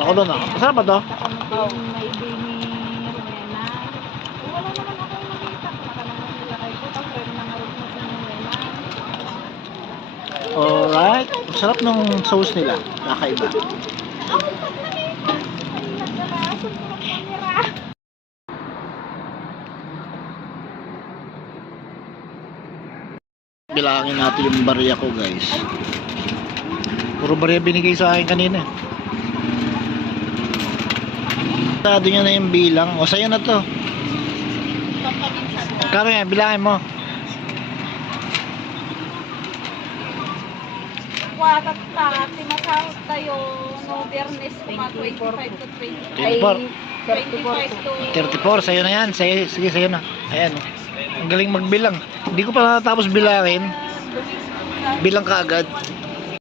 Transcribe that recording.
ako doon ah. Masarap ba to? Na Rowena. Alright. Masarap ng sauce nila. Nakaiba. Bilangin natin yung barya ko guys. Puro barya binigay sa akin kanina. Tado niya na yung bilang. O sa'yo na to. Kano yan? Bilangin mo. Watat ta, tinatawag tayo no fairness ko mga 25 to 20. Ay, 24. 25 to 34. Sa'yo na yan. Sa'yo, sige, sa'yo na. Ayan. Ang galing magbilang. Hindi ko pa natapos bilangin. Bilang ka agad.